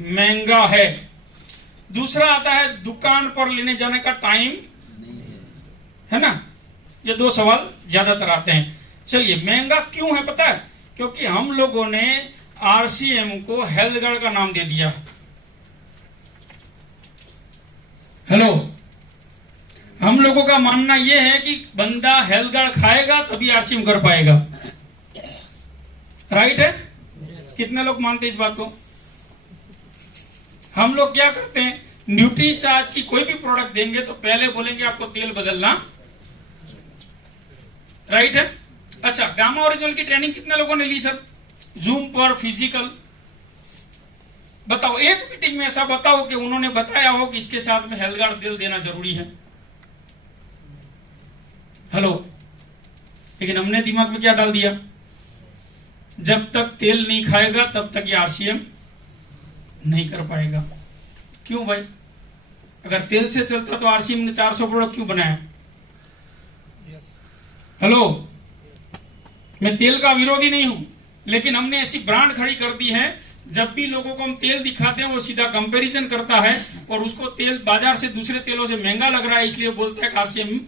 महंगा है। दूसरा आता है दुकान पर लेने जाने का टाइम है ना। ये दो सवाल ज्यादातर आते हैं। चलिए, महंगा क्यों है पता है? क्योंकि हम लोगों ने आरसीएम को हेल्थ गार्ड का नाम दे दिया। हेलो, हम लोगों का मानना यह है कि बंदा हेल्थ गार्ड खाएगा तभी आरसीएम कर पाएगा। राइट है? कितने लोग मानते हैं इस बात को? हम लोग क्या करते हैं, न्यूट्री चार्ज की कोई भी प्रोडक्ट देंगे तो पहले बोलेंगे आपको तेल बदलना। राइट है? अच्छा, गामा ओरिजिनल की ट्रेनिंग कितने लोगों ने ली सर? जूम पर, फिजिकल? बताओ, एक मीटिंग में ऐसा बताओ कि उन्होंने बताया हो कि इसके साथ में हेल्थ गार्ड तेल देना जरूरी है। हेलो, लेकिन हमने दिमाग में क्या डाल दिया, जब तक तेल नहीं खाएगा तब तक ये आरसीएम नहीं कर पाएगा। क्यों भाई? अगर तेल से चलता तो आरसीएम ने 400 प्रोडक्ट क्यों बनाया? हेलो, मैं तेल का विरोधी नहीं हूं, लेकिन हमने ऐसी ब्रांड खड़ी कर दी है, जब भी लोगों को हम तेल दिखाते हैं वो सीधा कंपैरिजन करता है और उसको तेल बाजार से दूसरे तेलों से महंगा लग रहा है, इसलिए बोलता है कि आरसीएम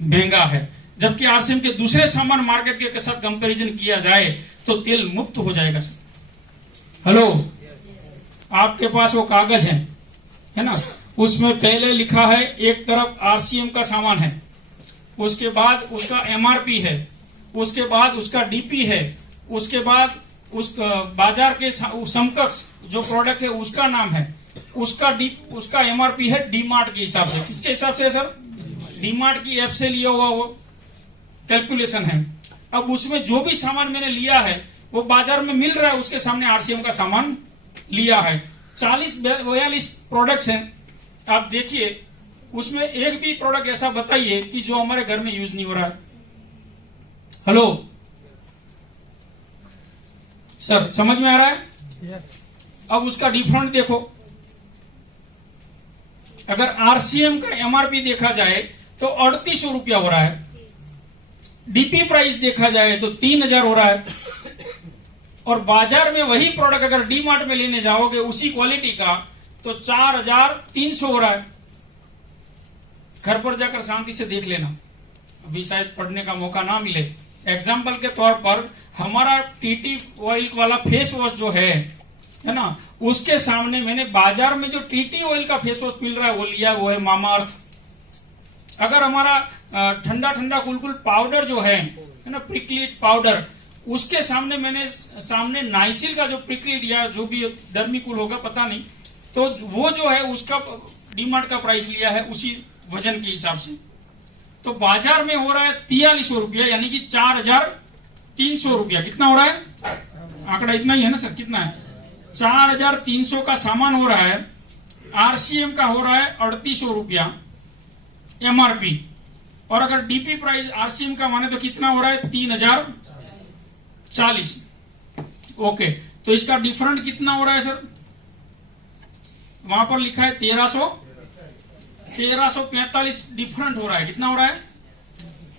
महंगा है। जबकि आरसीएम के दूसरे सामान मार्केट के साथ कंपैरिजन किया जाए तो तेल मुक्त हो जाएगा सर। हेलो, आपके पास वो कागज है ना, उसमें पहले लिखा है, एक तरफ आरसीएम का सामान है, उसके बाद उसका एमआरपी है, उसके बाद उसका डीपी है, उसके बाद उस बाजार के समकक्ष जो प्रोडक्ट है उसका नाम है, उसका एमआरपी है डीमार्ट के हिसाब से। किसके हिसाब से है सर? डीमार्ट की ऐप से लिया हुआ वो कैलकुलेशन है। अब उसमें जो भी सामान मैंने लिया है वो बाजार में मिल रहा है, उसके सामने आरसीएम का सामान लिया है। 40-42 प्रोडक्ट्स हैं, आप देखिए उसमें एक भी प्रोडक्ट ऐसा बताइए कि जो हमारे घर में यूज नहीं हो रहा है। हेलो सर, समझ में आ रहा है? अब उसका डिफरेंट देखो, अगर आरसीएम का एमआरपी देखा जाए तो 3800 रुपया हो रहा है, डीपी प्राइस देखा जाए तो 3000 हो रहा है, और बाजार में वही प्रोडक्ट अगर डी मार्ट में लेने जाओगे उसी क्वालिटी का तो 4300 हो रहा है। घर पर जाकर शांति से देख लेना, अभी शायद पढ़ने का मौका ना मिले। एग्जाम्पल के तौर पर हमारा टीटी ऑयल वाला फेस वॉश जो है ना, उसके सामने मैंने बाजार में जो टीटी ऑयल का फेस वॉश मिल रहा है वो लिया, वो है मामाअर्थ। अगर हमारा ठंडा ठंडा कुलकुल पाउडर जो है ना, प्रिक्लीट पाउडर, उसके सामने मैंने सामने नाइसिल का जो प्रिक्लीट या जो भी डर्मिकूल होगा पता नहीं, तो वो जो है उसका डीमार्ट का प्राइस लिया है उसी वजन के हिसाब से, तो बाजार में हो रहा है 4300 रुपया, यानी कि 4300 रुपया। कितना हो रहा है? आंकड़ा इतना ही है ना सर? कितना है? 4300 का सामान हो रहा है, आरसीएम का हो रहा है 3800 रुपया एमआरपी, और अगर डीपी प्राइस आरसीएम का माने तो कितना हो रहा है? 3040। ओके, तो इसका डिफरेंट कितना हो रहा है सर? वहां पर लिखा है 1345 डिफरेंट हो रहा है। कितना हो रहा है?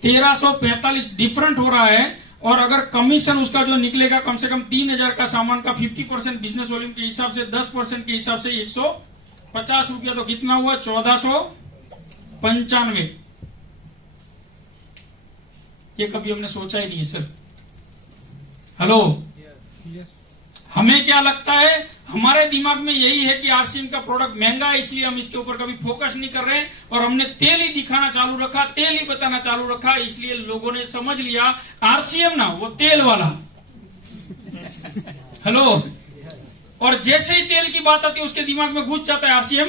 1345 डिफरेंट हो रहा है, और अगर कमीशन उसका जो निकलेगा कम से कम 3000 का सामान का 50% बिजनेस वॉल्यूम के हिसाब से 10% के हिसाब से 150 रुपया, तो कितना हुआ? 1495। ये कभी हमने सोचा ही नहीं है सर। हेलो, हमें क्या लगता है, हमारे दिमाग में यही है कि आरसीएम का प्रोडक्ट महंगा है, इसलिए हम इसके ऊपर कभी फोकस नहीं कर रहे हैं, और हमने तेल ही दिखाना चालू रखा, तेल ही बताना चालू रखा, इसलिए लोगों ने समझ लिया आरसीएम ना वो तेल वाला। हेलो, और जैसे ही तेल की बात आती है उसके दिमाग में घुस जाता है आरसीएम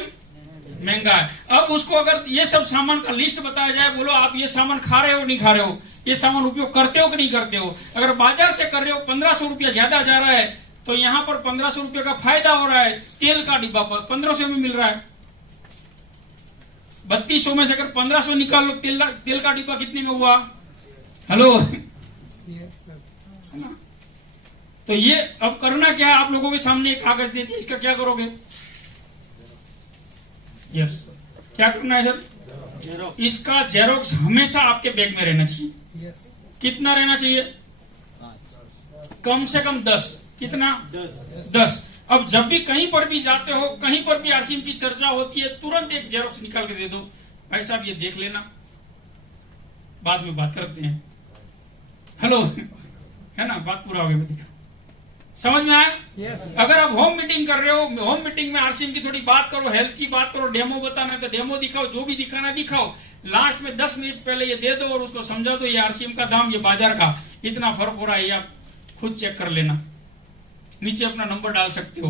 महंगा है। अब उसको अगर ये सब सामान का लिस्ट बताया जाए, बोलो आप ये सामान खा रहे हो नहीं खा रहे हो, ये सामान उपयोग करते हो कि नहीं करते हो, अगर बाजार से कर रहे हो 1500 रुपया ज्यादा जा रहा है तो यहां पर 1500 रुपये का फायदा हो रहा है, तेल का डिब्बा 1500 में मिल रहा है। 3200 में से अगर 1500 निकाल लो, तेल का डिब्बा कितने में हुआ? हेलो, तो ये अब करना क्या है, आप लोगों के सामने एक कागज दे दिया, इसका क्या करोगे? यस, क्या करना है सर? इसका जेरोक्स हमेशा आपके बैग में रहना चाहिए। कितना रहना चाहिए? कम से कम 10। कितना? 10। अब जब भी कहीं पर भी जाते हो, कहीं पर भी आरसीएम की चर्चा होती है, तुरंत एक जेरोक्स निकाल के दे दो, भाई साहब ये देख लेना, बाद में बात करते हैं। हेलो, है ना, बात पूरा हो गया। समझ में आया? Yes. अगर आप होम मीटिंग कर रहे हो, होम मीटिंग में आरसीएम की थोड़ी बात करो, हेल्थ की बात करो, डेमो बताना है तो डेमो दिखाओ, जो भी दिखाना है दिखाओ, लास्ट में 10 मिनट पहले ये दे दो और उसको समझा दो, ये आरसीएम का दाम, ये बाजार का इतना फर्क हो रहा है, ये आप खुद चेक कर लेना, नीचे अपना नंबर डाल सकते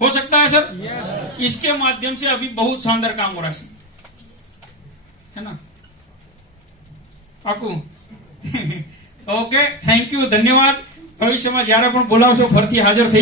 हो सकता है सर? Yes. इसके माध्यम से अभी बहुत शानदार काम हो रहा है ना पाकू? ओके, थैंक यू, धन्यवाद। भविष्यમાં જ્યારે પણ બોલાવશો ફરતી હાજર થઈ